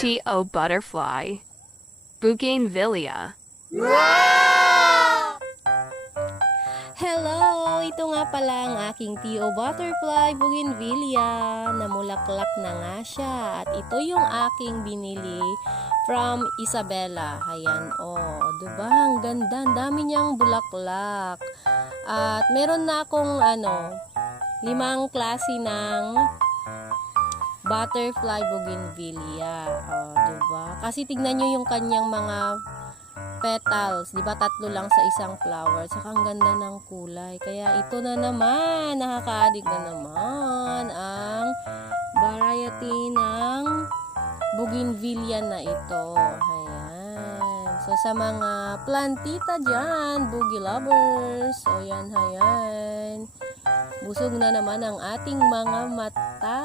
T.O. butterfly, Bougainvillea. Hello! Ito nga pala ang aking T.O. butterfly, Bougainvillea. Namulaklak na nga siya. At ito yung aking binili from Isabela. Ayan, diba? Ang ganda. Ang dami niyang bulaklak. At meron na akong 5 klase ng butterfly bougainvillea. Diba? Kasi tignan nyo yung kanyang mga petals, di ba? 3 lang sa isang flower. Saka ang ganda ng kulay. Kaya ito na naman, nakaka-addict na naman ang variety ng bougainvillea na ito. Ayan. So, sa mga plantita dyan, bougie lovers, so yan, ayan. Busog na naman ang ating mga mata.